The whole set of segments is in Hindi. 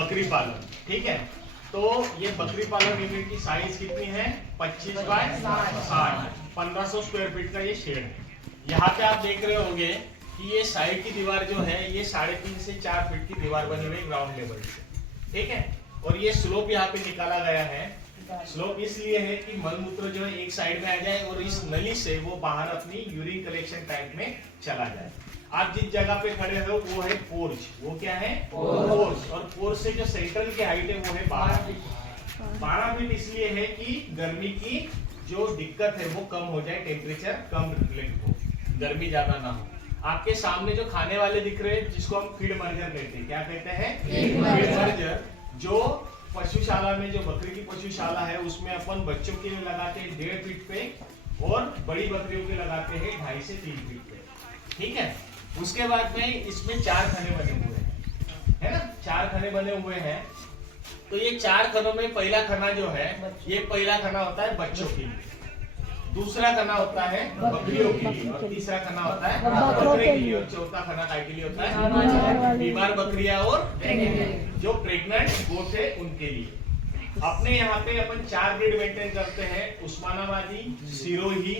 बकरी पालन, ठीक है। तो ये बकरी पालन यूनिट की साइज कितनी है? 25 बाय 60, 1500 स्क्वायर फीट का ये शेड है। यहाँ पे आप देख रहे होंगे कि ये साइड की दीवार जो है ये 3.5 से 4 फीट की दीवार बनी हुई ग्राउंड लेवल से, ठीक है। और ये स्लोप यहाँ पे निकाला गया है। स्लोप इसलिए है कि मलमूत्र जो है एक साइड में आ जाए और इस नली से वो बाहर अपनी यूरिन कलेक्शन टैंक में चला जाए। आप जिस जगह पे खड़े हो वो है पोर्च। वो क्या है? पोर्च। और पोर्च से जो सेंट्रल की हाइट है वो है 12 फीट। 12 फीट इसलिए है कि गर्मी की जो दिक्कत है वो कम हो जाए, टेम्परेचर कम रिफ्लेक्ट हो, गर्मी ज्यादा ना हो। आपके सामने जो खाने वाले दिख रहे हैं जिसको हम फीड मर्जर कहते हैं, क्या कहते हैं? Feed merger. जो पशुशाला में, जो बकरी की पशुशाला है उसमें अपन बच्चों के लिए लगाते हैं 1.5 फीट पे और बड़ी बकरियों के लगाते हैं 2.5 से 3 फीट पे, ठीक है। उसके बाद में इसमें 4 खाने बने हुए हैं, है ना? 4 खाने बने हुए हैं। तो ये 4 खानों में पहला खाना जो है, ये पहला खाना होता है बच्चों के लिए, दूसरा खाना होता है बकरियों के लिए, और तीसरा खाना होता है बकरे के लिए, और चौथा खाना काय के लिए होता है? बीमार बकरियां और जो प्रेग्नेंट गोट है उनके लिए। अपने यहाँ पे अपन 4 ब्रीड मेंटेन करते हैं, उस्मानाबादी, सिरोही,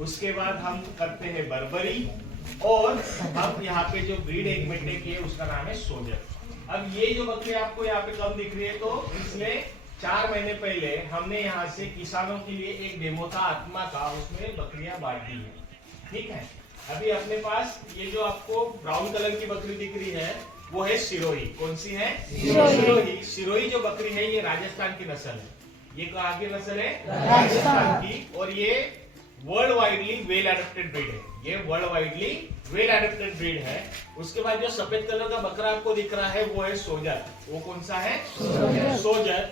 उसके बाद हम करते हैं बर्बरी, और हम यहाँ पे जो ब्रीड एक मेंटेन की है उसका नाम है सोजर। अब ये जो बकरी आपको यहाँ पे कम दिख रही है, तो पिछले 4 महीने पहले हमने यहाँ से किसानों के लिए एक डेमो था आत्मा का, उसमें बकरियां बांट दी है, ठीक है। अभी अपने पास ये जो आपको ब्राउन कलर की बकरी दिख रही है वो है सिरोही। कौन सी है? सिरोही। सिरोही जो बकरी है ये राजस्थान की नस्ल है। ये कहाँ की नस्ल है? राजस्थान की। और ये world widely well adapted breed है। ये world widely well adapted breed है। उसके बाद जो सफेद कलर का बकरा आपको दिख रहा है वो है सोजर। वो कौन सा है? सोजर।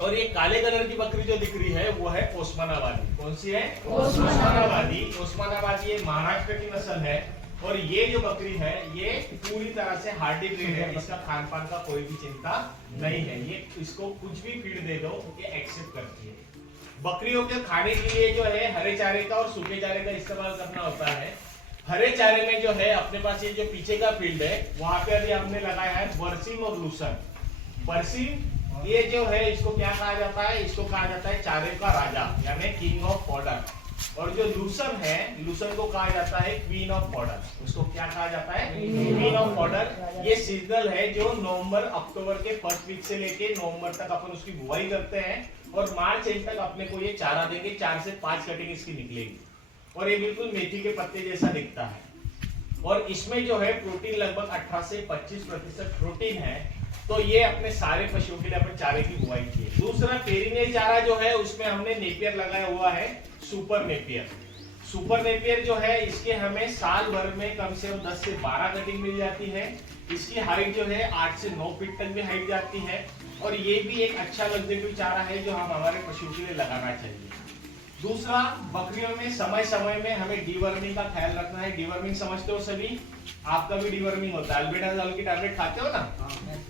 और ये काले कलर की बकरी जो दिख रही है वो है ओस्मानाबादी। कौन सी है? ओस्मानाबादी। ओस्मानाबादी ये महाराष्ट्र की नस्ल है। और ये जो बकरी है ये पूरी तरह से हार्डी ब्रीड है, इसका खान पान का कोई भी चिंता नहीं है। ये इसको कुछ भी फीड दे दो ये एक्सेप्ट करती है। बकरियों के खाने के लिए जो है हरे चारे का और सूखे चारे का इस्तेमाल करना होता है। हरे चारे में जो है अपने पास ये जो पीछे का फील्ड है वहां पे अभी हमने लगाया है बरसीम और लूसन। बरसीम ये जो है इसको क्या कहा जाता है? इसको कहा जाता है चारे का राजा, यानी किंग ऑफ फॉडर। और जो लूसन है, लूसन को कहा जाता है क्वीन ऑफ फॉडर। उसको क्या कहा जाता है? Queen of fodder. ये सीजनल है जो नवंबर अक्टूबर के फर्स्ट वीक से लेके नवंबर तक अपन उसकी बुआई करते हैं, और मार्च एंड तक अपने को ये चारा देंगे। 4 से 5 कटिंग इसकी निकलेगी, और ये बिल्कुल मेथी के पत्ते जैसा दिखता है। और इसमें जो है प्रोटीन लगभग 18 से 25% प्रोटीन है। तो ये अपने सारे पशुओं के लिए अपन चारे की बुआई की है। दूसरा पेरीनियल चारा जो है उसमें हमने नेपियर लगाया हुआ है, सुपर नेपियर। सुपर नेपियर जो है इसके हमें साल भर में कम से कम 10 से 12 कटिंग मिल जाती है। इसकी हाइट जो है 8 से 9 फीट तक भी हाइट जाती है। और ये भी एक अच्छा लग्जरी चारा है जो हम हमारे पशुओं के लिए लगाना चाहिए। दूसरा, बकरियों में समय समय में हमें डीवर्मिंग का ख्याल रखना है। डीवर्मिंग समझते हो सभी? आपका भी डीवर्मिंग होता है। अल्बेंडाजोल की टैबलेट खाते हो ना?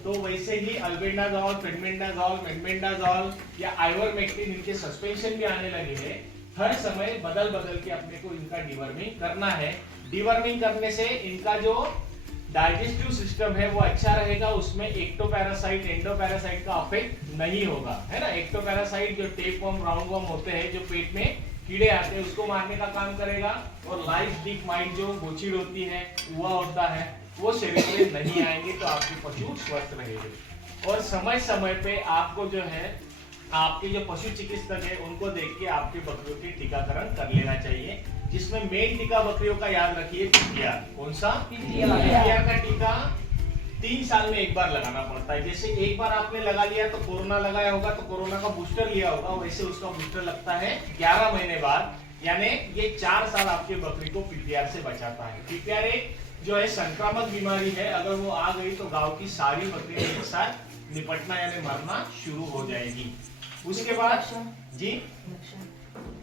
तो वैसे ही अल्बेंडाजोल, फेनबेंडाजोल, मेनबेंडाजोल या आइवरमेक्टिन, इनके सस्पेंशन भी आने लगे हैं। हर समय बदल बदल के अपने को इनका डीवर्मिंग करना है। डीवर्मिंग करने से इनका जो डाइजेस्टिव सिस्टम है वो अच्छा रहेगा, उसमें एक्टोपैरासाइट, एंडोपैरासाइट का अफेक्ट नहीं होगा, है ना। एक्टोपैरासाइट जो टेपवर्म, राउंडवर्म होते हैं, जो पेट में कीड़े आते हैं, उसको मारने का काम करेगा। और लाइस डिक माइट जो गोचिड होती है, हुआ होता है, वो शरीर में नहीं आएंगे, तो आपके पशु स्वस्थ रहेंगे। और समय समय पे आपको जो है आपके जो पशु चिकित्सक है उनको देख के आपके बकरियों के टीकाकरण कर लेना चाहिए, जिसमें मेन टीका बकरियों का याद रखिए पीपीआर। कौन सा? पीपीआर का टीका 3 साल में एक बार लगाना पड़ता है। जैसे एक बार आपने लगा लिया तो कोरोना लगाया होगा, तो कोरोना का बूस्टर लिया होगा, वैसे उसका बूस्टर लगता है 11 महीने बाद, यानी ये 4 साल आपके बकरी को पीपीआर से बचाता है। पीपीआर एक जो है संक्रामक बीमारी है, अगर वो आ गई तो गांव की सारी बकरियां एक साथ निपटना यानी मरना शुरू हो जाएगी। उसके बाद जी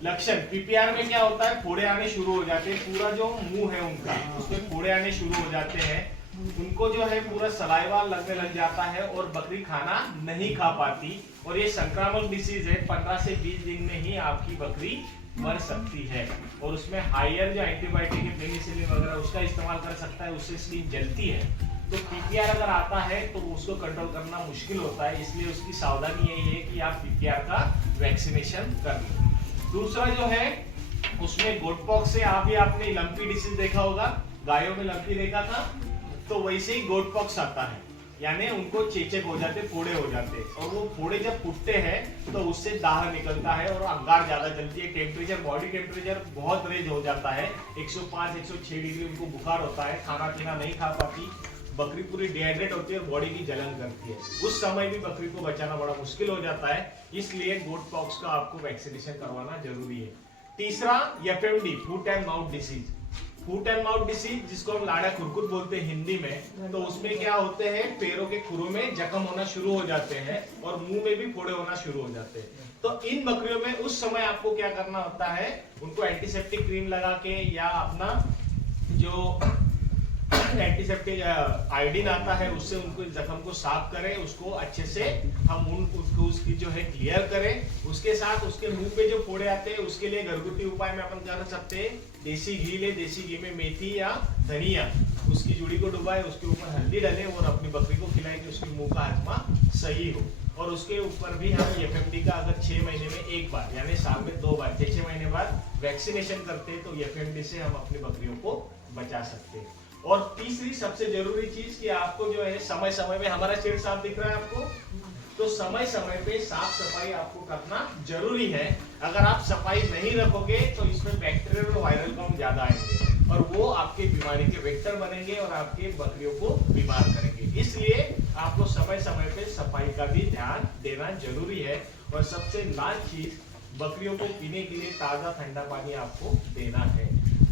लक्षण, पीपीआर में क्या होता है? फोड़े आने शुरू हो जाते हैं, पूरा जो मुंह है उनका उसमें फोड़े आने शुरू हो जाते हैं, उनको जो है पूरा सलाइवा लगने लग जाता है और बकरी खाना नहीं खा पाती। और ये संक्रामक डिसीज है, 15 से 20 दिन में ही आपकी बकरी मर सकती है। और उसमें हायर जो एंटीबायोटिक है, पेनिसिलिन वगैरह, उसका इस्तेमाल कर सकता है, उससे स्किन जलती है। तो पीपीआर अगर आता है तो उसको कंट्रोल करना मुश्किल होता है, इसलिए उसकी सावधानी यही है कि आप पीपीआर का वैक्सीनेशन कर लो। दूसरा जो है उसमें गोट पॉक्स से आपने लंपी डिसीज देखा होगा, गायों में लंपी देखा था, तो वैसे ही गोट पॉक्स आता है, यानी उनको चेचक हो जाते, फोड़े हो जाते, और वो फोड़े जब फूटते हैं तो उससे दाह निकलता है और अंगार ज्यादा जलती है, टेम्परेचर बॉडी टेम्परेचर बहुत रेज हो जाता है, 105 106 डिग्री उनको बुखार होता है, खाना पीना नहीं खा पाती, बकरी पूरी डिहाइड्रेट होती है और बॉडी की जलन करती है। उस समय भी बकरी को बचाना बड़ा मुश्किल हो जाता है, इसलिए गोट पॉक्स का आपको वैक्सीनेशन करवाना जरूरी है। तीसरा FMD, foot and mouth disease. Foot and mouth disease जिसको हम लाड़ा खुरकुत बोलते हैं हिंदी में, तो उसमें क्या होते हैं, पैरों के खुरों में जख्म होना शुरू हो जाते हैं और मुंह में भी फोड़े होना शुरू हो जाते हैं। तो इन बकरियों में उस समय आपको क्या करना होता है, उनको एंटीसेप्टिक क्रीम लगा के या अपना जो एंटीसेप्टिक आयोडीन आता है उससे उनको जख्म को साफ करें, उसको अच्छे से हम उसको उसकी जो है क्लियर करें। उसके साथ उसके मुंह पे जो फोड़े आते हैं उसके लिए घरगुती उपाय में अपन कर सकते हैं, देसी घी ले, देसी घी में मेथी या धनिया, उसकी जुड़ी को डुबाए, उसके ऊपर हल्दी डाले और अपनी बकरी को खिलाए कि उसकी मुंह का हाजमा सही हो। और उसके ऊपर भी हम एफएमडी का अगर 6 महीने में एक बार यानी साल में 2 बार 6 महीने बाद वैक्सीनेशन करते हैं तो एफएमडी से हम अपनी बकरियों को बचा सकते हैं। और तीसरी सबसे जरूरी चीज कि आपको जो है समय समय में, हमारा शेड साफ दिख रहा है आपको, तो समय समय पे साफ सफाई आपको करना जरूरी है। अगर आप सफाई नहीं रखोगे तो इसमें बैक्टीरियल और वायरल काउंट ज्यादा आएंगे और वो आपके बीमारी के वेक्टर बनेंगे और आपके बकरियों को बीमार करेंगे। इसलिए आपको समय समय पे सफाई का भी ध्यान देना जरूरी है। और सबसे लास्ट चीज, बकरियों को पीने के लिए ताजा ठंडा पानी आपको देना है,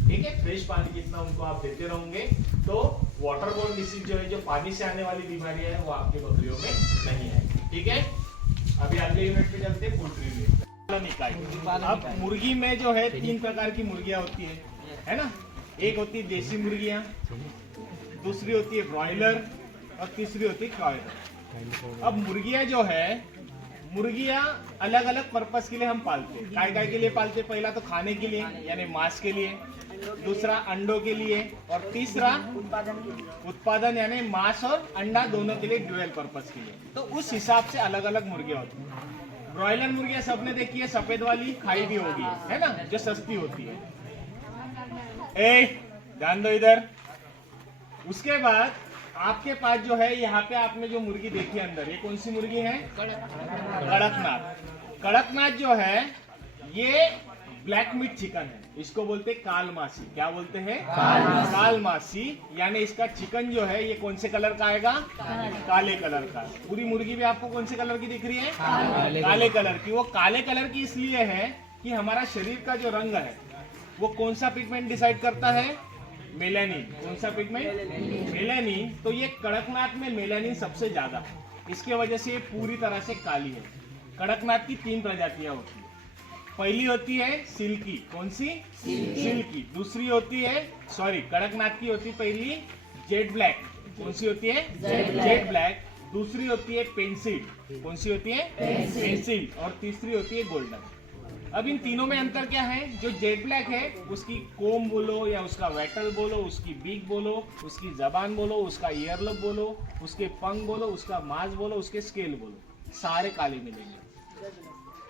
ठीक है। फ्रेश पानी जितना उनको आप देते रहोगे तो वाटरबोर्न डिसीज जो है, जो पानी से आने वाली बीमारियां है, वो आपके बकरियों में नहीं आएगी, ठीक है। अभी अगले यूनिट पे चलते हैं, पोल्ट्री में। अब मुर्गी में जो है 3 प्रकार की मुर्गियां होती है ना। एक होती है देसी मुर्गियां, दूसरी होती है ब्रॉयलर और तीसरी होती है कॉयलर। अब मुर्गियां जो है, मुर्गियां अलग अलग पर्पस के लिए हम पालते हैं। काय के लिए पालते हैं, पहला तो खाने के लिए यानी मांस के लिए, दूसरा अंडों के लिए, और तीसरा उत्पादन यानी मांस और अंडा दोनों के लिए, ड्यूअल पर्पस के लिए। तो उस हिसाब से अलग अलग मुर्गियां होती हैं। ब्रॉयलर मुर्गियां सबने देखी है, सफेद वाली, खाई भी होगी, है ना, जो सस्ती होती है। ध्यान दो इधर। उसके बाद आपके पास जो है, यहाँ पे आपने जो मुर्गी देखी अंदर, ये कौन सी मुर्गी है, कड़कनाथ। कड़कनाथ जो है ये ब्लैक मीट चिकन है, इसको बोलते हैं कालमासी। क्या बोलते हैं, कालमासी। यानी इसका चिकन जो है ये कौन से कलर का आएगा, काले कलर का। पूरी मुर्गी भी आपको कौन से कलर की दिख रही है, काले कलर की। वो काले कलर की इसलिए है कि हमारा शरीर का जो रंग है वो कौन सा पिगमेंट डिसाइड करता है, मेलानिन। कौन सा पिगमेंट, मेलानिन। तो ये कड़कनाथ में मेलानिन सबसे ज्यादा, इसके वजह से ये पूरी तरह से काली है। कड़कनाथ की 3 प्रजातियां होती है। पहली होती है सिल्की। कौन सी, सिल्की। दूसरी होती है, सॉरी, कड़कनाथ की होती पहली जेट ब्लैक। कौन सी होती है, जेट ब्लैक। दूसरी होती है पेंसिल। कौन सी होती है, पेंसिल। और तीसरी होती है गोल्डन। अब इन तीनों में अंतर क्या है, जो जेट ब्लैक है उसकी कोम बोलो या उसका वेटल बोलो, उसकी बीक बोलो, उसकी जबान बोलो, उसका ईयरलोब बोलो, उसके पंख बोलो, उसका मांस बोलो, उसके स्केल बोलो, सारे काले मिलेंगे,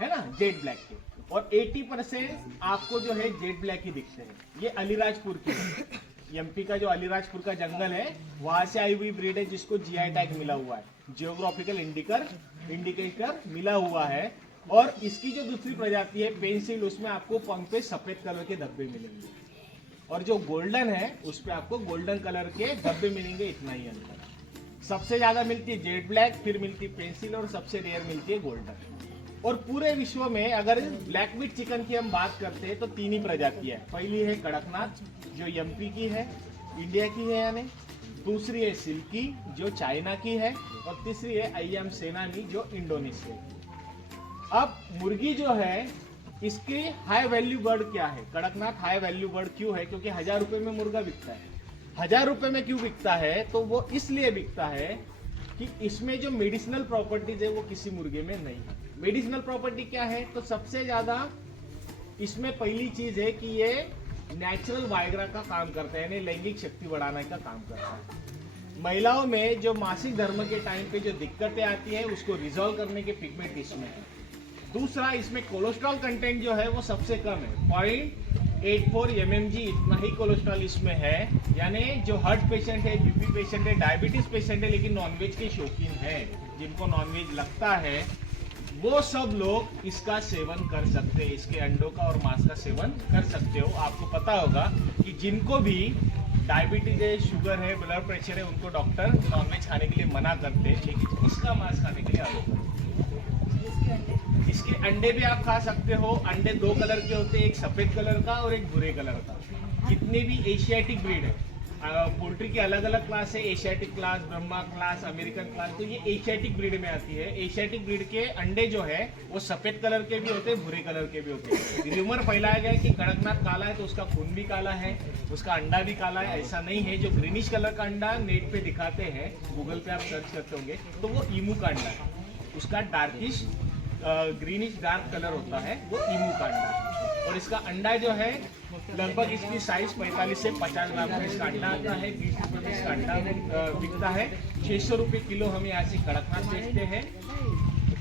है ना, जेट ब्लैक के। और 80% आपको जो है जेट ब्लैक ही दिखते हैं। ये अलीराजपुर की है, एमपी का जो अलीराजपुर का जंगल है वहां से आई हुई ब्रीड है, जिसको जीआई टैग मिला हुआ है, जियोग्राफिकल इंडिकेटर मिला हुआ है। और इसकी जो दूसरी प्रजाति है पेंसिल, उसमें आपको पंख पे सफेद कलर के धब्बे मिलेंगे, और जो गोल्डन है उस पे आपको गोल्डन कलर के धब्बे मिलेंगे। इतना ही अंतर। सबसे ज्यादा मिलती है जेट ब्लैक, फिर मिलती है पेंसिल और सबसे रेयर मिलती है गोल्डन। और पूरे विश्व में अगर ब्लैक मीट चिकन की हम बात करते हैं तो 3 ही प्रजातियां है। पहली है कड़कनाथ जो एमपी की है, इंडिया की है यानी। दूसरी है सिल्की जो चाइना की है, और तीसरी है अय्याम सेनानी जो इंडोनेशिया की। अब मुर्गी जो है इसकी हाई वैल्यू बर्ड क्या है, कड़कनाथ हाई वैल्यू बर्ड क्यों है, क्योंकि 1000 रुपए में मुर्गा बिकता है। 1000 रुपए में क्यों बिकता है, तो वो इसलिए बिकता है कि इसमें जो मेडिसिनल प्रॉपर्टीज है वो किसी मुर्गे में नहीं है। मेडिसिनल प्रॉपर्टी क्या है, तो सबसे ज्यादा इसमें पहली चीज है कि ये नेचुरल वायग्रा का काम करता है, यानी लैंगिक शक्ति बढ़ाने का काम करता है। महिलाओं में जो मासिक धर्म के टाइम पे जो दिक्कतें आती है उसको रिजॉल्व करने के पिगमेंट इसमें है। दूसरा, इसमें कोलेस्ट्रॉल कंटेंट जो है वो सबसे कम है, 0.84 mmg इतना ही कोलेस्ट्रॉल इसमें है। यानी जो हार्ट पेशेंट है, बीपी पेशेंट है, डायबिटीज पेशेंट है, लेकिन नॉनवेज के शौकीन है, जिनको नॉनवेज लगता है, वो सब लोग इसका सेवन कर सकते हैं। इसके अंडों का और मांस का सेवन कर सकते हो। आपको पता होगा कि जिनको भी डायबिटीज है, शुगर है, ब्लड प्रेशर है, उनको डॉक्टर नॉनवेज खाने के लिए मना करते हैं, लेकिन इसका मांस खाने के लिए अलाउ करते हैं। इसके अंडे भी आप खा सकते हो। अंडे 2 कलर के होते हैं, एक सफेद कलर का और एक भूरे कलर का। जितने भी एशियाटिक ब्रीड है, पोल्ट्री के अलग अलग क्लास है, Asiatic class, Brahma class, American class, तो ये एशियाटिक ब्रीड में आती है। एशियाटिक ब्रीड के अंडे जो है वो सफेद कलर के भी होते हैं, भूरे कलर के भी होते हैं। र्यूमर फैलाया गया है कि कड़कनाथ काला है तो उसका खून भी काला है, उसका अंडा भी काला है। ऐसा नहीं है। जो ग्रीनिश कलर का अंडा नेट पे दिखाते हैं, गूगल पे आप सर्च करते होंगे, तो वो ईमू का अंडा है। उसका डार्किश ग्रीनिश डार्क कलर होता है, वो ईमू का अंडा है। और इसका अंडा जो है लगभग इसकी साइज 45 से 50 ग्राम का इसका अंडा आता है। 20 रुपये में इसका अंडा बिकता है। 600 रुपये किलो हम यहाँ से कड़कनाथ बेचते हैं।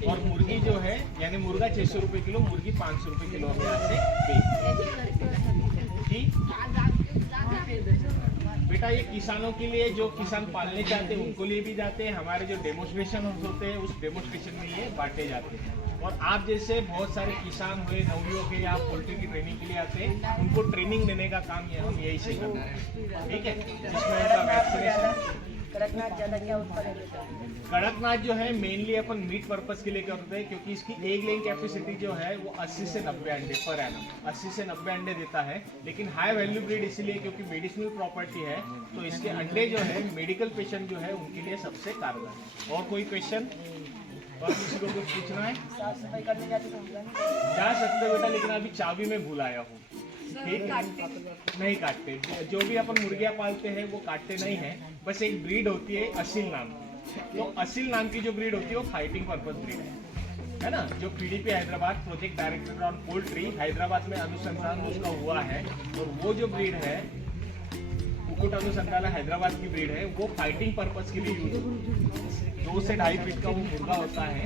और मुर्गी जो है, यानी मुर्गा 600 रुपये किलो, मुर्गी 500 रुपये किलो हम यहाँ से बेचते हैं। ठीक बेटा, ये किसानों के लिए, जो किसान पालने चाहते हैं उनको लिए भी जाते हैं। हमारे जो डेमोन्स्ट्रेशन होते हैं उस डेमोन्स्ट्रेशन में ये बांटे जाते हैं। और आप जैसे बहुत सारे किसान हुए, नवयुवक के, आप पोल्ट्री की ट्रेनिंग के लिए आते हैं, उनको ट्रेनिंग देने का काम ये हम यही से करते हैं। ठीक है, जिसमें उनका वैक्सीनेशन। कड़कनाथ ज्यादा क्या उत्पादन देता है? कड़कनाथ जो है मेनली अपन मीट पर्पस के लिए करते हैं, क्योंकि इसकी एग लेइंग कैपेसिटी जो है वो 80 से 90 अंडे पर एनम 80 से 90 अंडे देता है। लेकिन हाई वैल्यू ब्रीड इसीलिए क्योंकि मेडिसिनल प्रॉपर्टी है, तो इसके अंडे जो है मेडिकल पेशेंट जो है उनके लिए सबसे कारगर है। और कोई क्वेश्चन और किसी को कुछ पूछना है? साफ सफाई करने जाते तो जा सकते बेटा, लेकिन अभी चाबी में भूल आया हूँ। ठीक, नहीं काटते। जो भी अपन मुर्गियाँ पालते हैं वो काटते नहीं है। बस एक ब्रीड होती है असील नाम की, तो असील नाम की जो ब्रीड होती है वो फाइटिंग पर्पस ब्रीड है ना। जो PDP Hyderabad, project director on poultry, Hyderabad में अनुसंधान उसका हुआ है। और वो जो ब्रीड है, कुक्कुट अनुसंधान हैदराबाद की ब्रीड है, वो फाइटिंग पर्पस के लिए यूज होती है। 2 से 2.5 फीट का वो मुर्गा होता है।